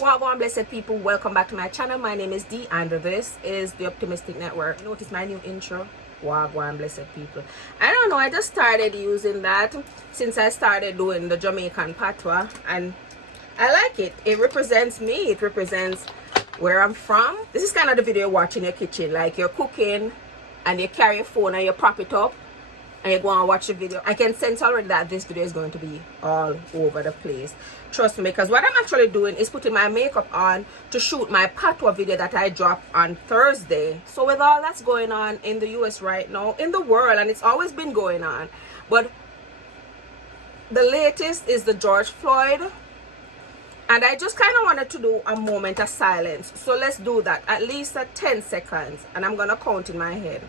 Wagwan blessed people, welcome back to my channel. My name is Dee and this is the Optimistic Network. Notice my new intro, Wagwan blessed people. I don't know, I just started using that since I started doing the Jamaican patois, and I like it. It represents me, it represents where I'm from. This is kind of the video you watch in your kitchen, like you're cooking and you carry your phone and you prop it up and you go and watch the video. I can sense already that this video is going to be all over the place. Trust me, because what I'm actually doing is putting my makeup on to shoot my patois video that I dropped on Thursday. So with all that's going on in the US right now, in the world, and it's always been going on, but the latest is the George Floyd, and I just kind of wanted to do a moment of silence. So let's do that, at least at 10 seconds, and I'm gonna count in my head.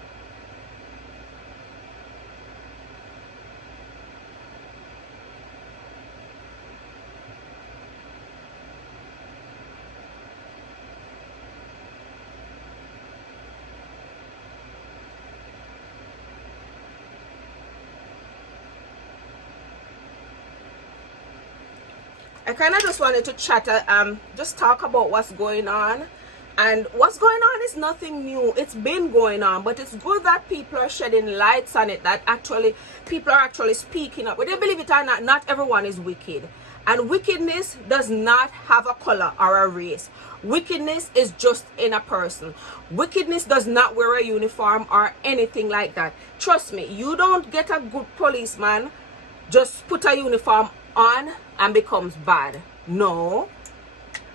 I kind of just wanted to chat, just talk about what's going on. And what's going on is nothing new. It's been going on, but it's good that people are shedding lights on it, that actually people are actually speaking up. Whether you believe it or not, not everyone is wicked. And wickedness does not have a color or a race. Wickedness is just in a person. Wickedness does not wear a uniform or anything like that. Trust me, you don't get a good policeman just put a uniform on and becomes bad. No,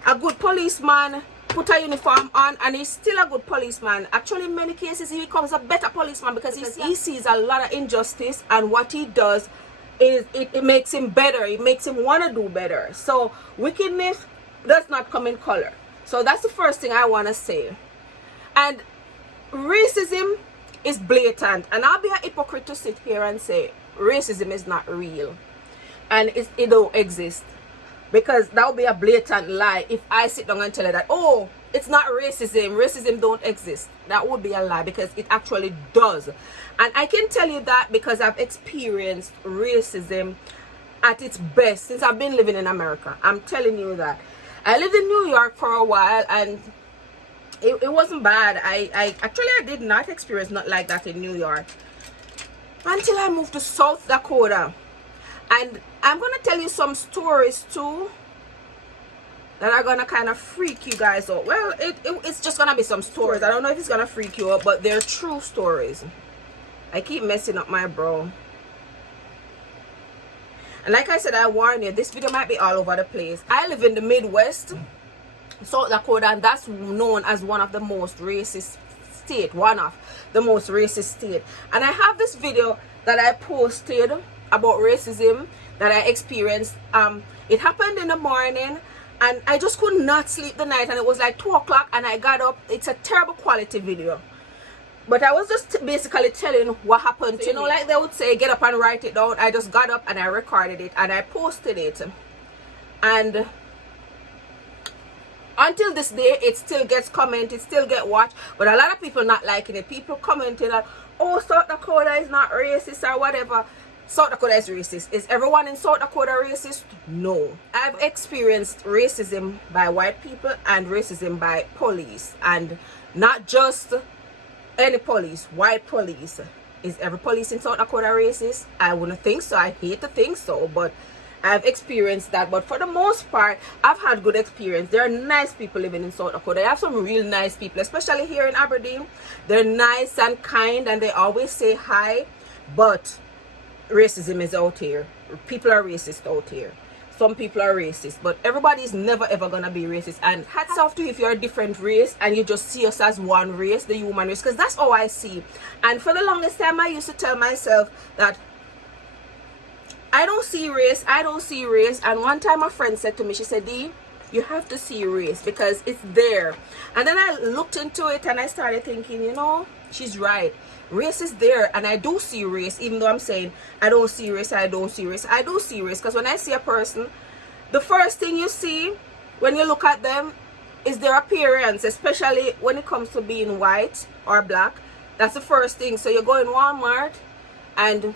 a good policeman put a uniform on and he's still a good policeman. Actually, in many cases he becomes a better policeman because he sees a lot of injustice, and what he does is it makes him better. It makes him want to do better. So wickedness does not come in color. So that's the first thing I want to say. And racism is blatant, and I'll be a hypocrite to sit here and say racism is not real and it don't exist, because that would be a blatant lie if I sit down and tell you that, oh, it's not racism don't exist. That would be a lie, because it actually does. And I can tell you that because I've experienced racism at its best since I've been living in America. I'm telling you that. I lived in New York for a while, and it wasn't bad. I did not experience not like that in New York until I moved to South Dakota. And I'm gonna tell you some stories too that are gonna kind of freak you guys out. Well, it's just gonna be some stories. I don't know if it's gonna freak you out, but they're true stories. I keep messing up my bro. And like I said, I warn you, this video might be all over the place. I live in the Midwest, South Dakota, and that's known as one of the most racist state. One of the most racist state. And I have this video that I posted about racism that I experienced. It happened in the morning, and I just could not sleep the night, and it was like 2 o'clock, and I got up. It's a terrible quality video, but I was just basically telling what happened. So, you know, like they would say, get up and write it down. I just got up and I recorded it and I posted it, and until this day it still gets comment, it still get watched, but a lot of people not liking it. People commenting that, oh, South Dakota is not racist or whatever. South Dakota is racist. Is everyone in South Dakota racist? No. I've experienced racism by white people and racism by police, and not just any police, white police. Is every police in South Dakota racist? I wouldn't think so. I hate to think so, but I've experienced that. But for the most part, I've had good experience. There are nice people living in South Dakota. I have some real nice people, especially here in Aberdeen. They're nice and kind, and they always say hi. But racism is out here. People are racist out here. Some people are racist, but everybody's never ever gonna be racist. And hats off to you if you're a different race and you just see us as one race, the human race, because that's how I see. And for the longest time I used to tell myself that I don't see race, and one time a friend said to me, she said, Dee, you have to see race because it's there. And then I looked into it and I started thinking, you know, she's right. Race is there, and I do see race. Even though I'm saying I don't see race, I do see race, because when I see a person, the first thing you see when you look at them is their appearance, especially when it comes to being white or black. That's the first thing. So you go in Walmart and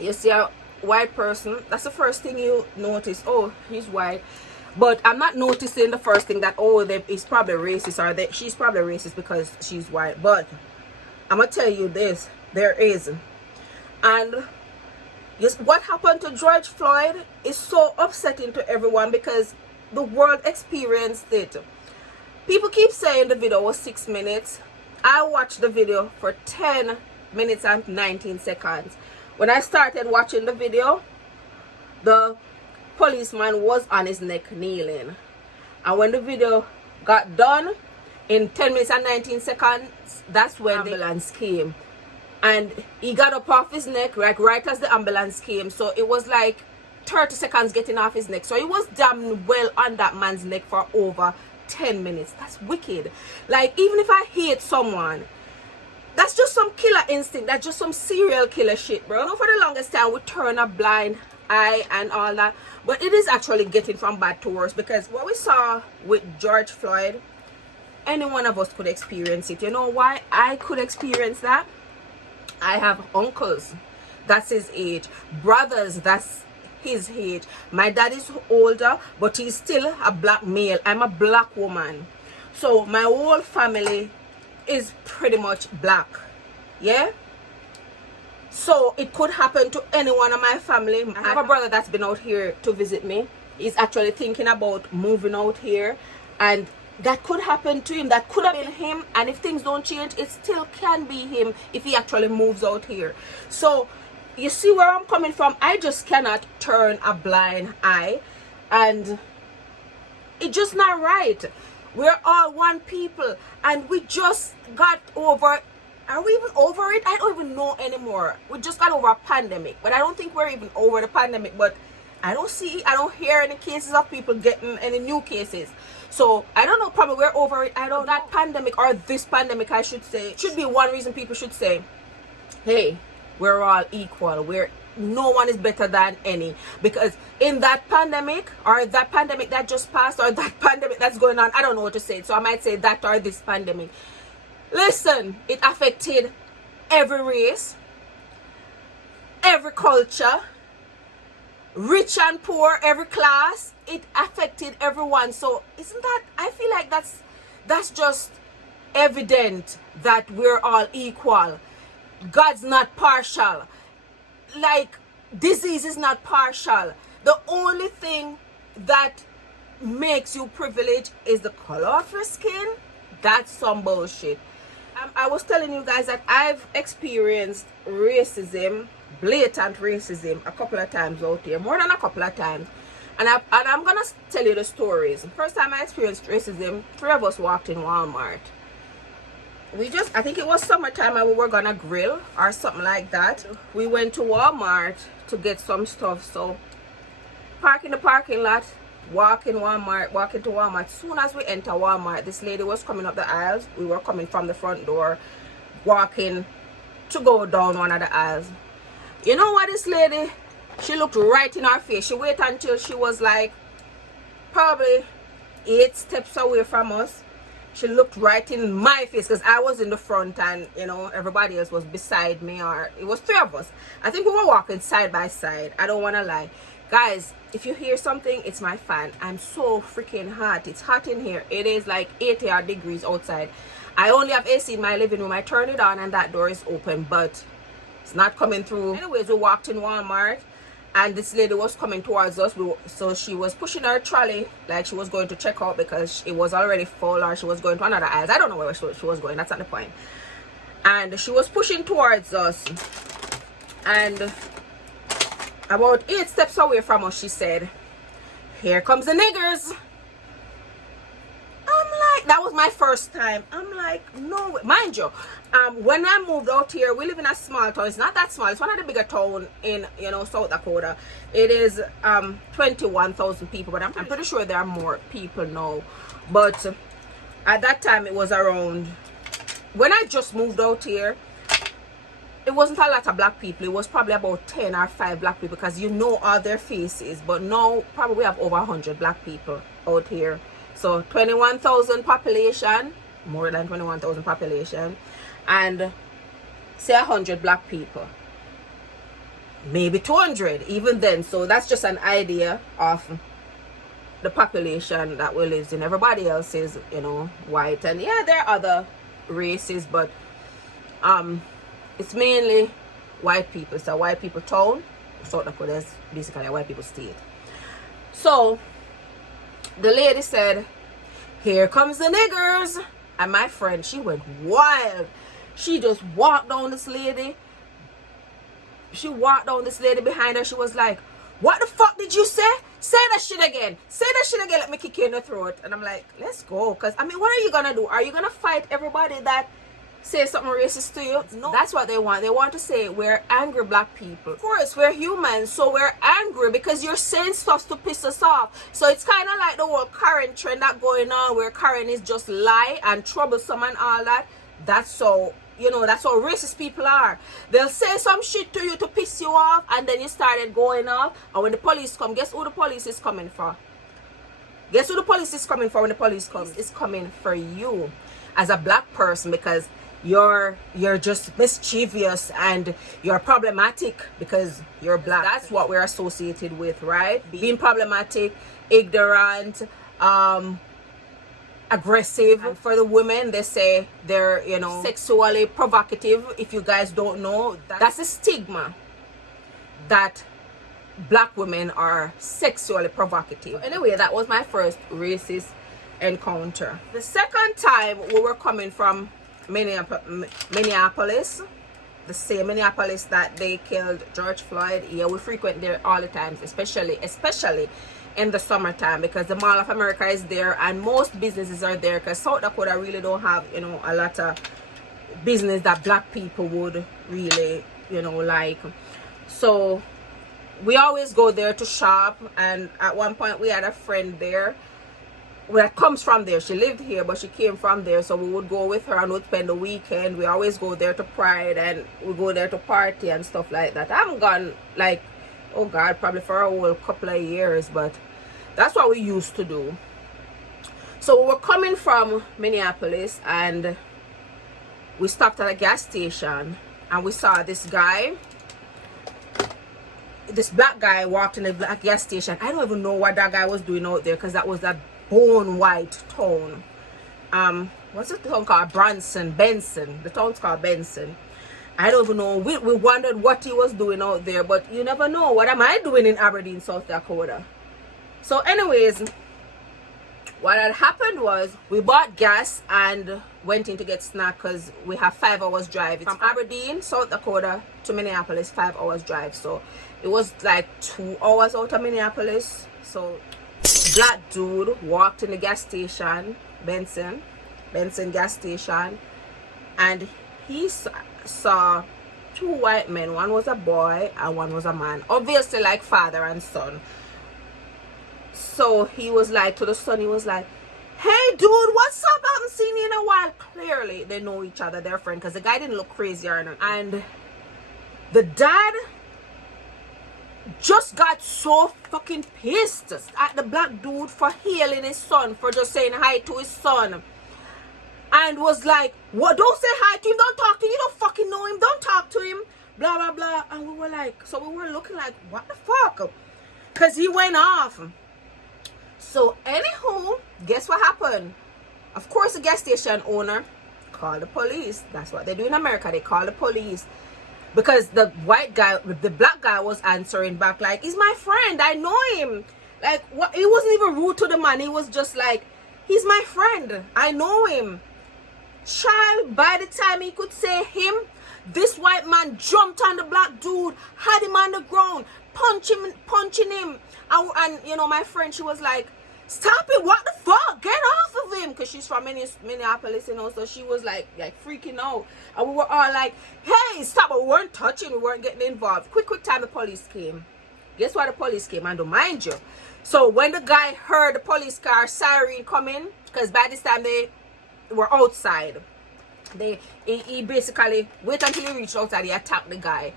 you see a white person, that's the first thing you notice. Oh, he's white. But I'm not noticing the first thing that, oh, it's probably racist, or that she's probably racist because she's white. But I'm gonna tell you this, there is. And yes, what happened to George Floyd is so upsetting to everyone because the world experienced it. People keep saying the video was 6 minutes. I watched the video for 10 minutes and 19 seconds. When I started watching the video, the policeman was on his neck kneeling. And when the video got done, in 10 minutes and 19 seconds, that's when the ambulance came. And he got up off his neck, like right as the ambulance came. So it was like 30 seconds getting off his neck. So he was damn well on that man's neck for over 10 minutes. That's wicked. Like, even if I hate someone, that's just some killer instinct. That's just some serial killer shit, bro. I know for the longest time we turn a blind eye and all that, but it is actually getting from bad to worse, because what we saw with George Floyd, any one of us could experience it. You know why I could experience that? I have uncles that's his age, brothers that's his age. My dad is older, but he's still a black male. I'm a black woman, so my whole family is pretty much black. Yeah, so it could happen to any one of my family. I have a brother that's been out here to visit me. He's actually thinking about moving out here, and that could happen to him. That could have been him, and if things don't change, it still can be him if he actually moves out here. So you see where I'm coming from? I just cannot turn a blind eye, and it's just not right. We're all one people, and we just got over, are we even over it? I don't even know anymore. We just got over a pandemic, but I don't think we're even over the pandemic. But I don't hear any cases of people getting any new cases. So I don't know, probably we're over it. I don't know. That pandemic, or this pandemic I should say, should be one reason people should say, hey, we're all equal. No one is better than any. Because in that pandemic, or that pandemic that just passed, or that pandemic that's going on, I don't know what to say. So I might say that or this pandemic. Listen, it affected every race, every culture, rich and poor, every class. It affected everyone. So isn't that, I feel like that's just evident that we're all equal. God's not partial. Like, disease is not partial. The only thing that makes you privileged is the color of your skin. That's some bullshit. I was telling you guys that I've experienced racism, blatant racism, a couple of times out here, more than a couple of times. And I'm gonna tell you the stories. First time I experienced racism, 3 of us walked in Walmart. I think it was summertime, and we were gonna grill or something like that. We went to Walmart to get some stuff. So park in the parking lot, walk into Walmart. Soon as we enter Walmart, this lady was coming up the aisles. We were coming from the front door, walking to go down one of the aisles. You know what, this lady, she looked right in our face. She waited until she was like probably 8 steps away from us. She looked right in my face, because I was in the front and, you know, everybody else was beside me, or it was 3 of us. I think we were walking side by side. I don't want to lie. Guys, if you hear something, it's my fan. I'm so freaking hot. It's hot in here. It is like 80 odd degrees outside. I only have AC in my living room. I turn it on and that door is open, but it's not coming through. Anyways, we walked in Walmart, and this lady was coming towards us. So she was pushing her trolley like she was going to check out, because it was already full, or she was going to another aisle. I don't know where she was going. That's not the point. And she was pushing towards us, and about 8 steps away from us, she said, "Here comes the niggers." I'm like, that was my first time. I'm like, no way. Mind you, when I moved out here, we live in a small town. It's not that small. It's one of the bigger towns in, you know, South Dakota. It is 21,000 people, but I'm pretty sure there are more people now. But at that time, it was around, when I just moved out here, it wasn't a lot of black people. It was probably about 10 or 5 black people, because you know all their faces. But now probably we have over 100 black people out here. So 21,000 population, more than 21,000 population, and say 100 black people, maybe 200 even then. So that's just an idea of the population that we lives in. Everybody else is, you know, white, and yeah, there are other races, but it's mainly white people. It's a white people town. South Dakota is basically a white people state. So the lady said, "Here comes the niggers," and my friend, she went wild. She just walked down this lady. She walked down this lady behind her. She was like, "What the fuck did you say? Say that shit again. Say that shit again. Let me kick you in the throat." And I'm like, let's go. Because, I mean, what are you going to do? Are you going to fight everybody that says something racist to you? No. That's what they want. They want to say we're angry black people. Of course, we're humans, so we're angry because you're saying stuff to piss us off. So it's kind of like the whole current trend that going on where Karen is just lie and troublesome and all that. That's so... You know, that's how racist people are. They'll say some shit to you to piss you off, and then you started going off. And when the police come, guess who the police is coming for? Guess who the police is coming for when the police comes? It's coming for you as a black person, because you're just mischievous and you're problematic because you're black. That's what we're associated with, right? Being problematic, ignorant, aggressive. And for the women, they say they're, you know, sexually provocative. If you guys don't know, that's a stigma, that black women are sexually provocative. Anyway, that was my first racist encounter. The second time, we were coming from Minneapolis, the same Minneapolis that they killed George Floyd. Yeah, we frequent there all the time, especially in the summertime, because the Mall of America is there and most businesses are there, because South Dakota really don't have, you know, a lot of business that black people would really, you know, like. So we always go there to shop, and at one point we had a friend there that comes from there. She lived here but she came from there, so we would go with her and would spend the weekend. We always go there to Pride and we go there to party and stuff like that. I haven't gone, like, oh God, probably for a whole couple of years, but that's what we used to do. So we were coming from Minneapolis and we stopped at a gas station and we saw this guy, this black guy walked in the black gas station. I don't even know what that guy was doing out there, because that was a bone white town. What's the town called? Benson. The town's called Benson. I don't even know. We wondered what he was doing out there, but you never know. What am I doing in Aberdeen, South Dakota? So anyways, what had happened was we bought gas and went in to get snack, because we have 5 hours drive. It's from Aberdeen, South Dakota to Minneapolis, 5 hours drive. So it was like 2 hours out of Minneapolis. So black dude walked in the gas station, Benson gas station, and he saw 2 white men. One was a boy and one was a man, obviously like father and son. So he was like to the son, he was like, "Hey dude, what's up? I haven't seen you in a while." Clearly they know each other, they're friends, because the guy didn't look crazy or anything. And the dad just got so fucking pissed at the black dude for hailing his son, for just saying hi to his son, and was like, "What? Don't say hi to him, don't talk to him, you don't fucking know him, don't talk to him, blah blah blah." And we were like, so we were looking like, what the fuck, because he went off. So anywho, guess what happened? Of course the gas station owner called the police. That's what they do in America, they call the police, because the white guy, the black guy, was answering back like, "He's my friend, I know him." Like, what? He wasn't even rude to the man, he was just like, "He's my friend, I know him." Child, by the time he could say him, this white man jumped on the black dude, had him on the ground, punching him. And you know, my friend, she was like, "Stop it, what the fuck, get off of him," because she's from Minneapolis, you know, so she was like freaking out. And we were all like, "Hey, stop." But we weren't touching, we weren't getting involved. Quick time the police came. Guess why the police came? And don't mind you, so when the guy heard the police car siren coming, because by this time they were outside, he basically wait until he reached outside, he attacked the guy.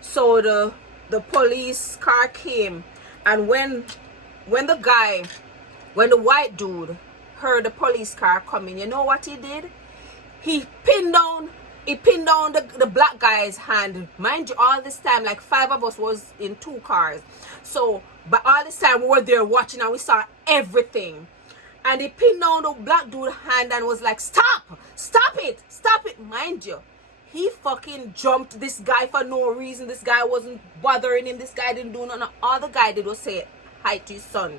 So the police car came, and when the white dude heard the police car coming, you know what he did? He pinned down he pinned down the black guy's hand. Mind you, all this time, like 5 of us was in 2 cars. So, but all this time we were there watching and we saw everything. And he pinned down the black dude's hand and was like, stop! Stop it! Stop it! Mind you, he fucking jumped this guy for no reason. This guy wasn't bothering him. This guy didn't do nothing. All the guy did was say hi to his son.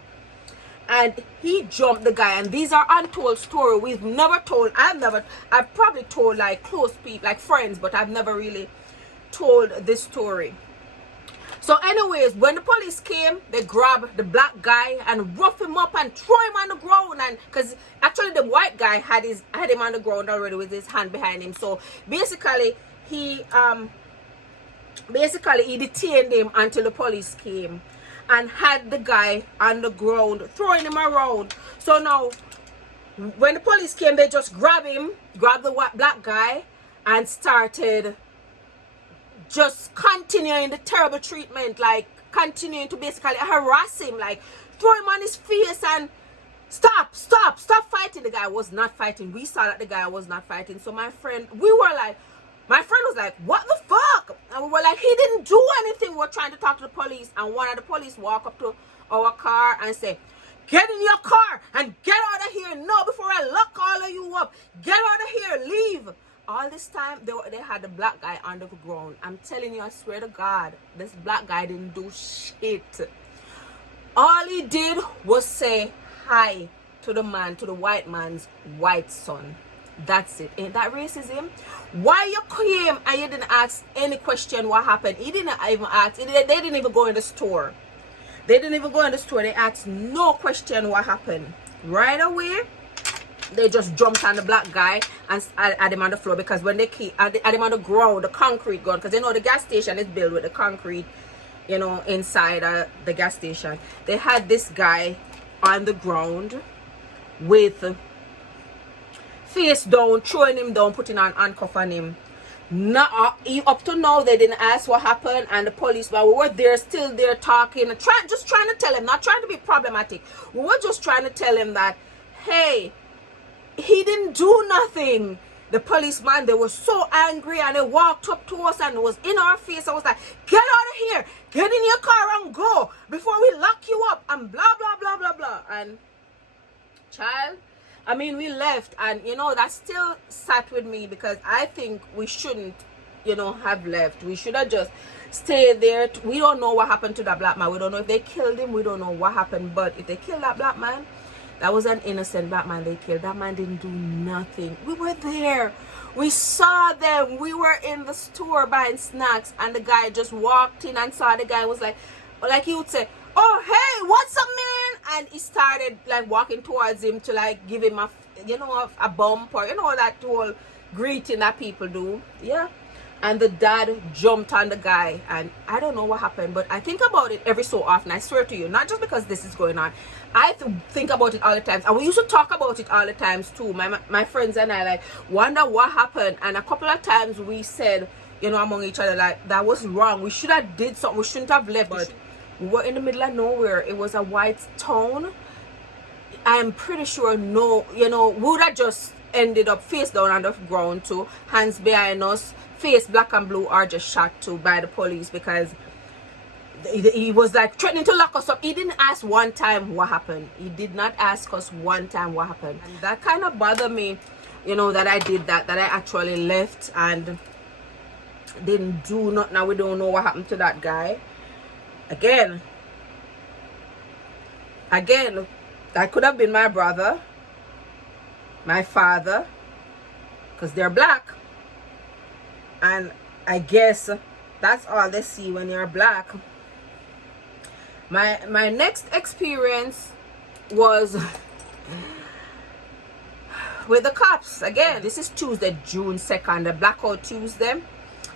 And he jumped the guy. And these are untold stories. We've never told. I've probably told like close people, like friends, but I've never really told this story. So anyways, when the police came, they grabbed the black guy and rough him up and throw him on the ground. And because actually the white guy had him on the ground already with his hand behind him. So basically he detained him until the police came and had the guy on the ground, throwing him around. So now when the police came, they just grabbed the black guy and started just continuing the terrible treatment, like continuing to basically harass him, like throw him on his face and stop fighting. The guy was not fighting. We saw that the guy was not fighting. So my friend was like, what the fuck? And we were like, he didn't do anything. We're trying to talk to the police, and one of the police walk up to our car and say, get in your car and get out of here now before I lock all of you up. Get out of here, leave. All this time, they had the black guy on the ground. I'm telling you, I swear to God, this black guy didn't do shit. All he did was say hi to the white man's white son. That's it. Ain't that racism? Why you came and you didn't ask any question what happened? He didn't even ask. They didn't even go in the store. They didn't even go in the store. They asked no question what happened. Right away, they just jumped on the black guy and had him on the floor, because when they had him on the ground, the concrete ground, because the gas station is built with the concrete, inside the gas station. They had this guy on the ground with face down, throwing him down, putting on handcuff on him. Up to now, they didn't ask what happened, and the police, while we were there, still there talking, just trying to tell him, not trying to be problematic. We were just trying to tell him that, hey, he didn't do nothing. The policeman, they were so angry, and they walked up to us and it was in our face. I was like, get out of here, get in your car and go before we lock you up, and blah blah blah blah blah. And child, we left, and that still sat with me, because I think we shouldn't have left. We should have just stayed there. We don't know what happened to that black man. We don't know if they killed him. We don't know what happened. But if they killed that black man, that was an innocent black man they killed. That man didn't do nothing. We were there. We saw them. We were in the store buying snacks, and the guy just walked in and saw the guy, was like he would say, oh, hey, what's up, man? And he started like walking towards him to like give him a bump, or that whole greeting that people do. Yeah. And the dad jumped on the guy, and I don't know what happened, but I think about it every so often. I swear to you, not just because this is going on. I think about it all the time, and we used to talk about it all the times too. My friends and I like wonder what happened, and a couple of times we said, among each other, like, that was wrong. We should have did something. We shouldn't have left. But we were in the middle of nowhere. It was a white town. I'm pretty sure we would have just ended up face down on the ground too, hands behind us, face black and blue, or just shot too by the police, because he was like threatening to lock us up. He didn't ask one time what happened. He did not ask us one time what happened. And that kind of bothered me, that I did that I actually left and didn't do nothing. Now we don't know what happened to that guy. Again, that could have been my brother, my father, because they're black. And I guess that's all they see when you're black. My next experience was with the cops. Again, this is Tuesday, June 2nd, the Blackout Tuesday.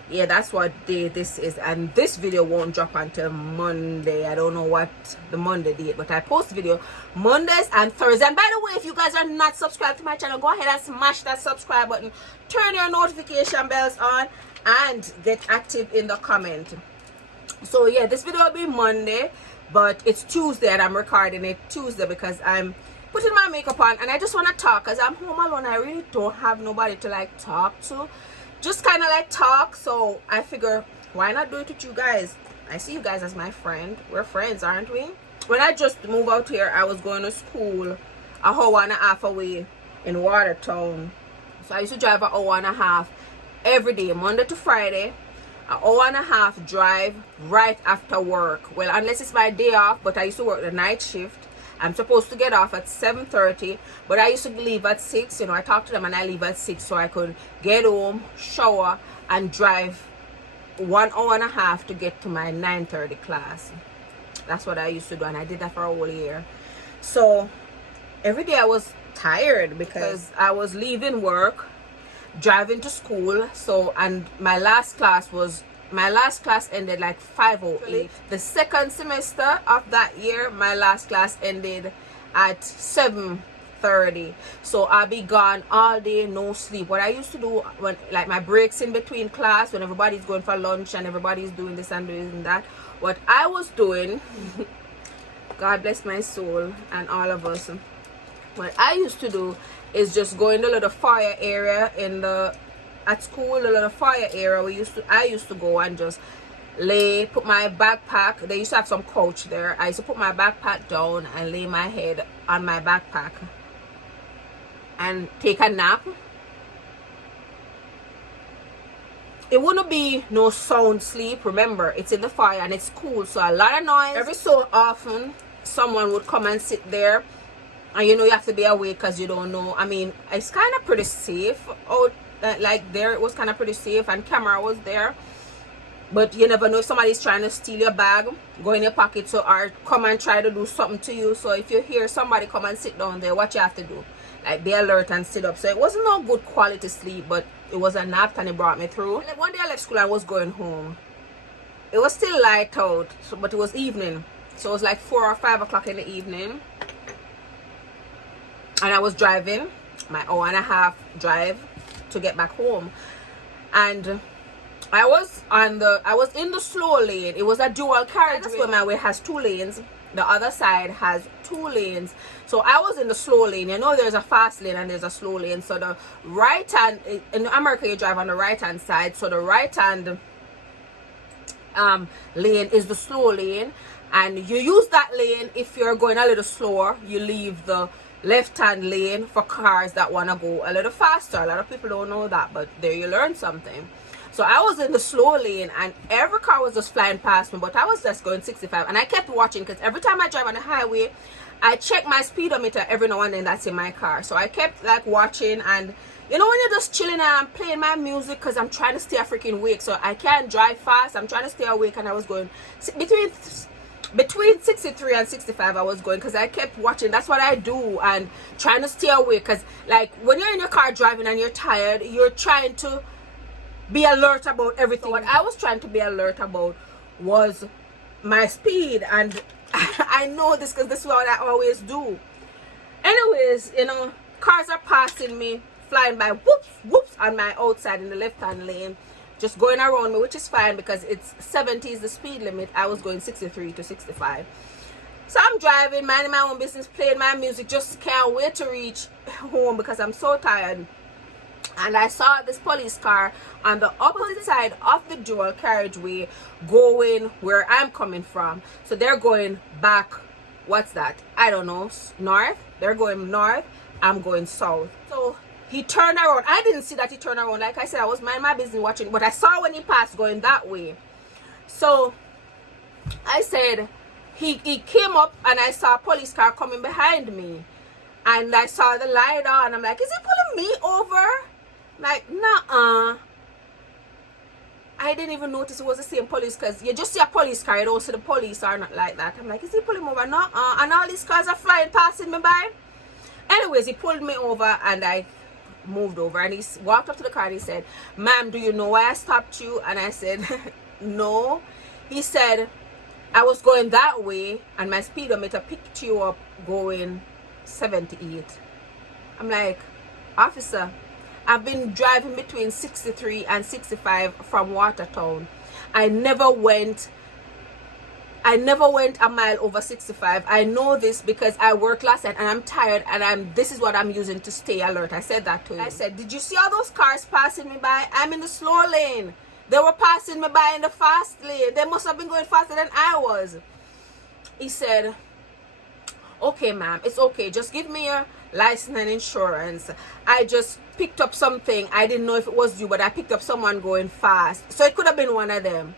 Yeah, that's what day this is, and this video won't drop until Monday. I don't know what the Monday date, but I post video Mondays and Thursdays. And by the way, if you guys are not subscribed to my channel, go ahead and smash that subscribe button, turn your notification bells on, and get active in the comment. So yeah, this video will be Monday, but it's Tuesday, and I'm recording it Tuesday because I'm putting my makeup on, and I just want to talk because I'm home alone. I really don't have nobody to like talk to. just kind of like talk. So I figure, why not do it with you guys? I see you guys as my friend. We're friends, aren't we? When I just moved out here, I was going to school 1.5 hours away in Watertown. So I used to drive 1.5 hours every day, Monday to Friday. 1.5 hours drive right after work. Well, unless it's my day off, but I used to work the night shift. I'm supposed to get off at 7:30, but I used to leave at 6. You know, I talk to them and I leave at 6 so I could get home, shower, and drive 1.5 hours to get to my 9:30 class. That's what I used to do, and I did that for a whole year. So every day I was tired because I was leaving work, driving to school. So, and my last class ended like 5:08. The second semester of that year, my last class ended at 7:30. So I'll be gone all day, no sleep. What I used to do when like my breaks in between class, when everybody's going for lunch and everybody's doing this and doing that, what I was doing, God bless my soul and all of us, what I used to do is just go in the little fire area at school, the little fire area I used to go and just put my backpack. They used to have some couch there. I used to put my backpack down and lay my head on my backpack and take a nap. It wouldn't be no sound sleep. Remember, it's in the fire and it's cool, so a lot of noise. Every so often someone would come and sit there, and you know you have to be awake because you don't know. I mean, it's kind of pretty safe out like there. It was kind of pretty safe, and camera was there, but you never know if somebody's trying to steal your bag, go in your pocket, so or come and try to do something to you. So if you hear somebody come and sit down there, what you have to do, like be alert and sit up. So it wasn't no good quality sleep, but it was a nap and it brought me through. And one day I left school, I was going home. It was still light out, but it was evening, so it was like 4 or 5 o'clock in the evening, and I was driving my 1.5 drive to get back home, and I was in the slow lane. It was a dual carriageway. Where my way has 2 lanes. The other side has 2 lanes. So I was in the slow lane. You know, there's a fast lane and there's a slow lane. So the right hand, in America you drive on the right hand side. So the right hand lane is the slow lane, and you use that lane if you're going a little slower. You leave the left hand lane for cars that want to go a little faster. A lot of people don't know that, but there you learn something. So I was in the slow lane and every car was just flying past me, but I was just going 65, and I kept watching because every time I drive on the highway I check my speedometer every now and then that's in my car. So I kept like watching, and you know when you're just chilling and I'm playing my music because I'm trying to stay freaking awake, so I can't drive fast, I'm trying to stay awake, and I was going between 63 and 65 I was going because I kept watching. That's what I do, and trying to stay awake, because like when you're in your car driving and you're tired, you're trying to be alert about everything. So what I was trying to be alert about was my speed, and I know this because this is what I always do. Anyways, you know, cars are passing me, flying by, whoops whoops, on my outside in the left hand lane, just going around me, which is fine because it's 70 is the speed limit. I was going 63 to 65. So I'm driving, minding my own business, playing my music, just can't wait to reach home because I'm so tired. And I saw this police car on the opposite side of the dual carriageway going where I'm coming from. So they're going back, what's that? I don't know, north. They're going north, I'm going south. So he turned around. I didn't see that he turned around. Like I said, I was minding my business watching, but I saw when he passed going that way. So I said, he came up and I saw a police car coming behind me. And I saw the light on. I'm like, is he pulling me over? Like, nah. I didn't even notice it was the same police, because you just see a police car, you don't see the police or not like that. I'm like, is he pulling me over? Nah. And all these cars are flying, passing me by. Anyways, he pulled me over and I moved over, and he walked up to the car and he said, ma'am, do you know why I stopped you? And I said, no. He said, I was going that way and my speedometer picked you up going 78. I'm like, officer, I've been driving between 63 and 65 from Watertown. I never went I never went a mile over 65. I know this because I worked last night and I'm tired, and this is what I'm using to stay alert. I said that to him. I said, did you see all those cars passing me by? I'm in the slow lane. They were passing me by in the fast lane. They must have been going faster than I was. He said, okay, ma'am, it's okay. Just give me your license and insurance. I just picked up something. I didn't know if it was you, but I picked up someone going fast. So it could have been one of them.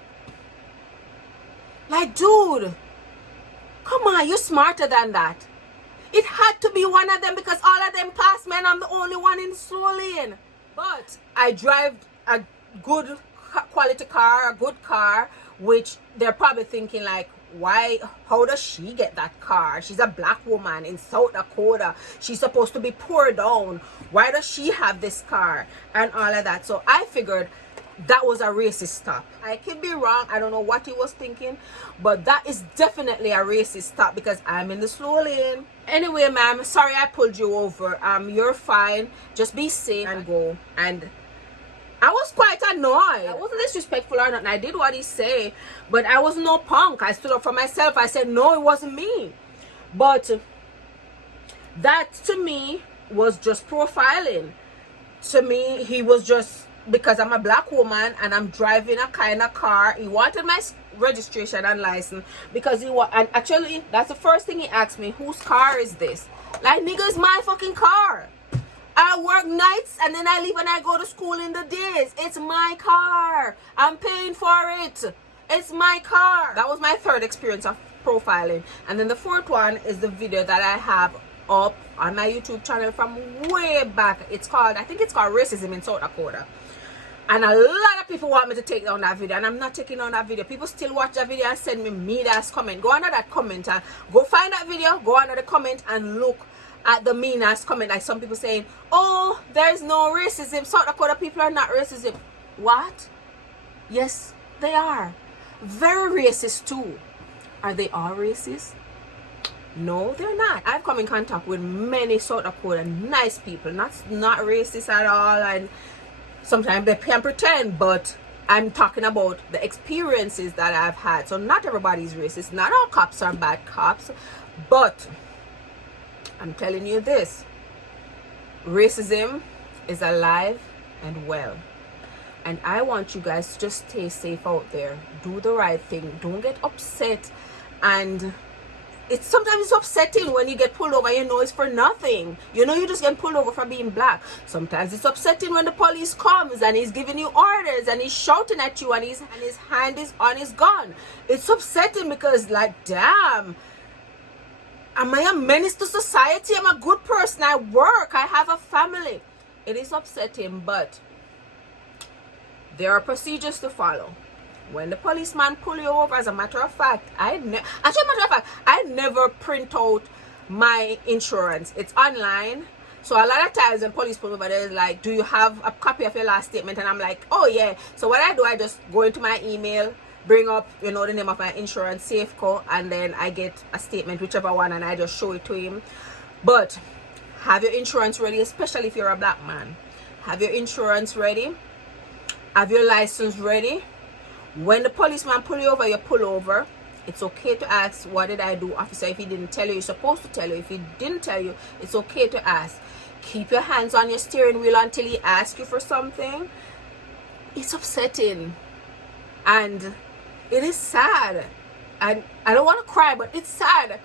Like, dude, come on, you're smarter than that. It had to be one of them because all of them passed me and I'm the only one in the slow lane. But I drive a good quality car, a good car, which they're probably thinking like, why, how does she get that car? She's a black woman in South Dakota. She's supposed to be poor down. Why does she have this car? And all of that. So I figured that was a racist stop. I could be wrong. I don't know what he was thinking, but that is definitely a racist stop because I'm in the slow lane. Anyway, ma'am, sorry I pulled you over. You're fine. Just be safe and go. And I was quite annoyed. I wasn't disrespectful or nothing. I did what he said, but I was no punk. I stood up for myself. I said, no, it wasn't me. But that to me was just profiling. To me, he was just, because I'm a black woman and I'm driving a kind of car. He wanted my registration and license because and actually that's the first thing he asked me, whose car is this? Like, nigga, it's my fucking car. I work nights and then I leave and I go to school in the days. It's my car. I'm paying for it. It's my car. That was my third experience of profiling. And then the fourth one is the video that I have up on my YouTube channel from way back. It's called, I think it's called Racism in South Dakota. And a lot of people want me to take down that video, and I'm not taking down that video. People still watch that video and send me mean-ass comment. Go under that comment and go find that video, go under the comment and look at the mean-ass comment. Like some people saying, oh, there's no racism. South Dakota people are not racism. What? Yes, they are. Very racist too. Are they all racist? No, they're not. I've come in contact with many South Dakota nice people, not racist at all, and sometimes they can pretend, but I'm talking about the experiences that I've had. So not everybody's racist. Not all cops are bad cops, but I'm telling you this, racism is alive and well. And I want you guys to just stay safe out there. Do the right thing. Don't get upset. And sometimes it's upsetting when you get pulled over, you know it's for nothing. You know you just get pulled over for being black. Sometimes it's upsetting when the police comes and he's giving you orders and he's shouting at you and his hand is on his gun. It's upsetting because, like, damn, am I a menace to society? I'm a good person. I work. I have a family. It is upsetting, but there are procedures to follow. When the policeman pull you over, as a matter of fact, I never print out my insurance. It's online. So a lot of times when police pull me over, they're like, do you have a copy of your last statement? And I'm like, oh yeah. So what I do, I just go into my email, bring up, you know, the name of my insurance, Safeco, and then I get a statement, whichever one, and I just show it to him. But have your insurance ready, especially if you're a black man. Have your insurance ready. Have your license ready. When the policeman pull you over, you pull over. It's okay to ask, what did I do, officer? If he didn't tell you, you're supposed to tell you. If he didn't tell you, it's okay to ask. Keep your hands on your steering wheel until he asks you for something. It's upsetting. And it is sad. And I don't want to cry, but it's sad.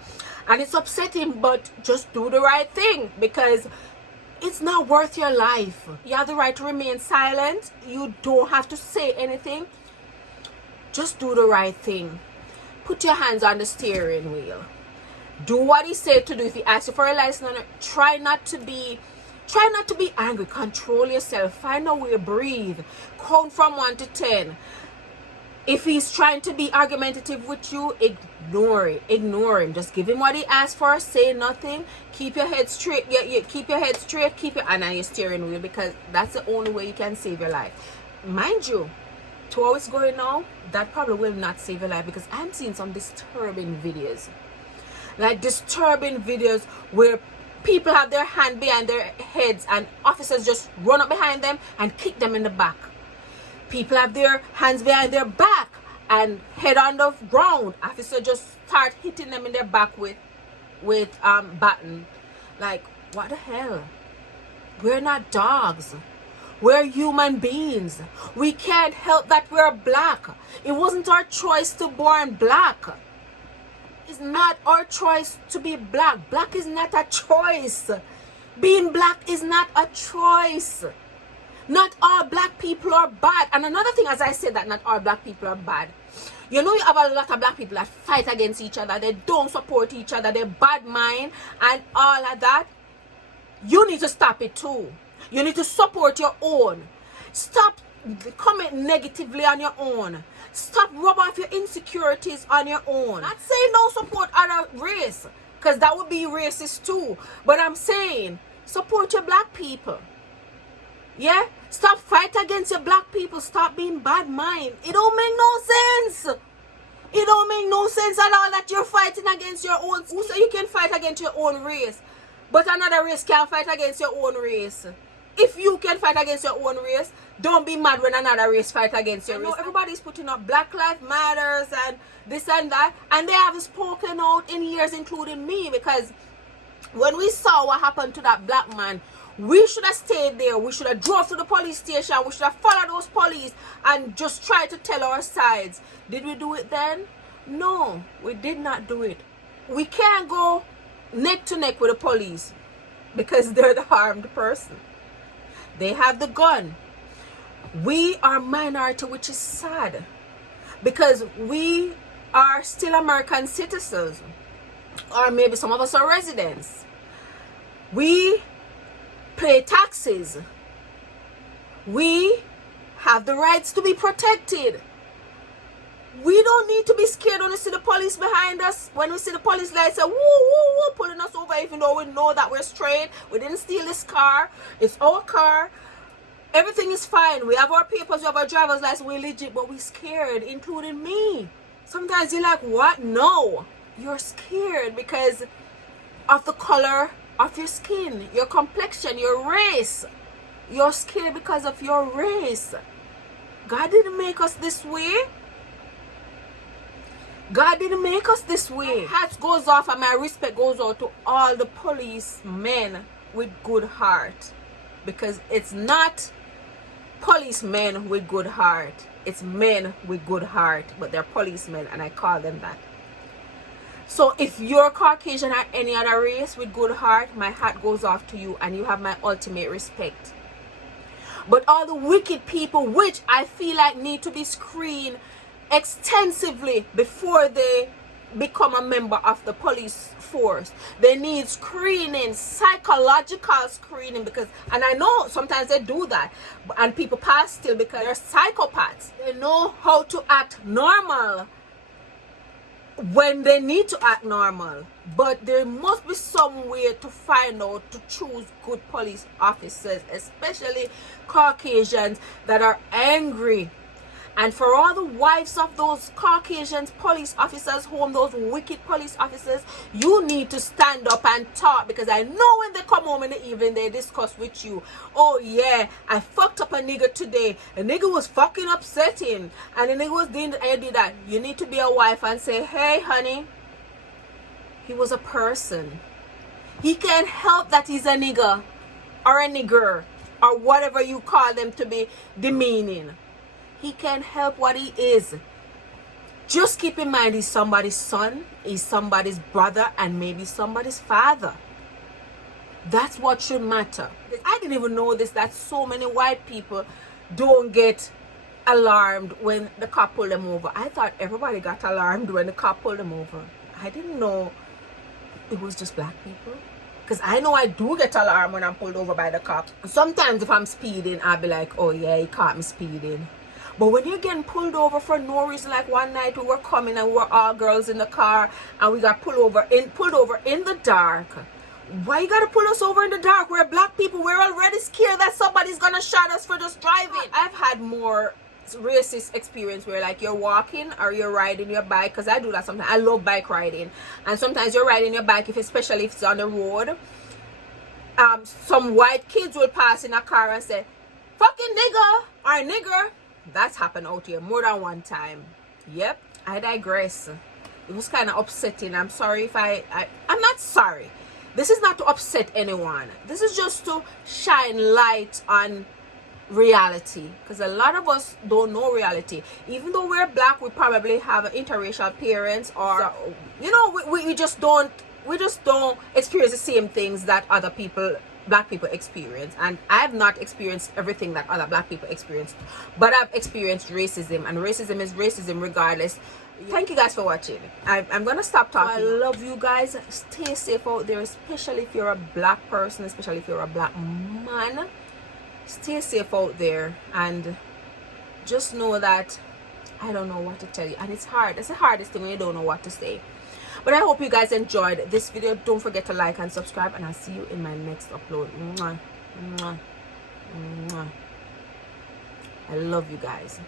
And it's upsetting, but just do the right thing because it's not worth your life. You have the right to remain silent. You don't have to say anything. Just do the right thing. Put your hands on the steering wheel. Do what he said to do. If he asks you for a license, try not to be angry. Control yourself. Find a way to breathe. Count from 1 to 10. If he's trying to be argumentative with you, ignore it. Ignore him. Just give him what he asked for. Say nothing. Keep your head straight. Keep your head straight. Keep your hand on your steering wheel because that's the only way you can save your life. Mind you, to how it's going now, that probably will not save your life because I'm seeing some disturbing videos. Like disturbing videos where people have their hand behind their heads and officers just run up behind them and kick them in the back. People have their hands behind their back and head on the ground. Officer just start hitting them in their back with baton. Like, what the hell? We're not dogs. We're human beings. We can't help that we're black. It wasn't our choice to born black. It's not our choice to be black. Black is not a choice. Being black is not a choice. Not all black people are bad. And another thing, as I said, that not all black people are bad. You know, you have a lot of black people that fight against each other. They don't support each other. They're bad mind and all of that. You need to stop it too. You need to support your own. Stop commenting negatively on your own. Stop rubbing off your insecurities on your own. Not saying don't support other race, because that would be racist too. But I'm saying support your black people. Yeah? Stop fight against your black people. Stop being bad mind. It don't make no sense. It don't make no sense at all that you're fighting against your own. Who say you can fight against your own race, but another race can't fight against your own race? If you can fight against your own race, don't be mad when another race fight against your race. Everybody's putting up Black Lives Matters and this and that, and they haven't spoken out in years, including me, because when we saw what happened to that black man, we should have stayed there. We should have drove to the police station. We should have followed those police and just tried to tell our sides. Did we do it then? No, we did not do it. We can't go neck to neck with the police because they're the harmed person. They have the gun. We are minority, which is sad, because we are still American citizens, or maybe some of us are residents. We pay taxes. We have the rights to be protected. We don't need to be scared when we see the police behind us. When we see the police lights say woo woo woo pulling us over, even though we know that we're straight. We didn't steal this car. It's our car. Everything is fine. We have our papers, we have our driver's license, we're legit, but we're scared, including me. Sometimes you're like, what? No. You're scared because of the color of your skin, your complexion, your race. You're scared because of your race. God didn't make us this way. God didn't make us this way. My hat goes off and my respect goes out to all the policemen with good heart. Because it's not policemen with good heart. It's men with good heart. But they're policemen and I call them that. So if you're Caucasian or any other race with good heart, my hat goes off to you and you have my ultimate respect. But all the wicked people, which I feel like need to be screened extensively before they become a member of the police force. They need screening, psychological screening, because, and I know sometimes they do that, and people pass still because they're psychopaths. They know how to act normal when they need to act normal, but there must be some way to find out to choose good police officers, especially Caucasians that are angry. And for all the wives of those Caucasian police officers home, those wicked police officers, you need to stand up and talk, because I know when they come home in the evening, they discuss with you, oh yeah, I fucked up a nigga today. A nigga was fucking upsetting. And the nigga was doing I did that. You need to be a wife and say, hey honey, he was a person. He can't help that he's a nigga or a nigger or whatever you call them to be demeaning. He can't help what he is. Just keep in mind he's somebody's son, he's somebody's brother, and maybe somebody's father. That's what should matter. I didn't even know this, that so many white people don't get alarmed when the cop pulled them over. I thought everybody got alarmed when the cop pulled them over. I didn't know it was just black people. Because I know I do get alarmed when I'm pulled over by the cops. Sometimes if I'm speeding, I'll be like, oh yeah, he caught me speeding. But when you're getting pulled over for no reason, like one night we were coming and we were all girls in the car and we got pulled over in the dark. Why you gotta pull us over in the dark? We're black people. We're already scared that somebody's gonna shot us for just driving. I've had more racist experience where like you're walking or you're riding your bike, because I do that sometimes. I love bike riding, and sometimes you're riding your bike, especially if it's on the road. Some white kids will pass in a car and say, fucking nigga or nigger. That's happened out here more than one time. Yep, I digress. It was kind of upsetting. I'm sorry if I'm not sorry. This is not to upset anyone. This is just to shine light on reality, because a lot of us don't know reality. Even though we're black, we probably have interracial parents, or you know, we just don't experience the same things that other people, black people, experience. And I've not experienced everything that other black people experience, but I've experienced racism, and racism is racism regardless. Thank you guys for watching. I'm gonna stop talking. I love you guys. Stay safe out there, especially if you're a black person, especially if you're a black man. Stay safe out there, and just know that I don't know what to tell you, and it's hard. It's the hardest thing when you don't know what to say. But I hope you guys enjoyed this video. Don't forget to like and subscribe, and I'll see you in my next upload. Mwah, mwah, mwah. I love you guys.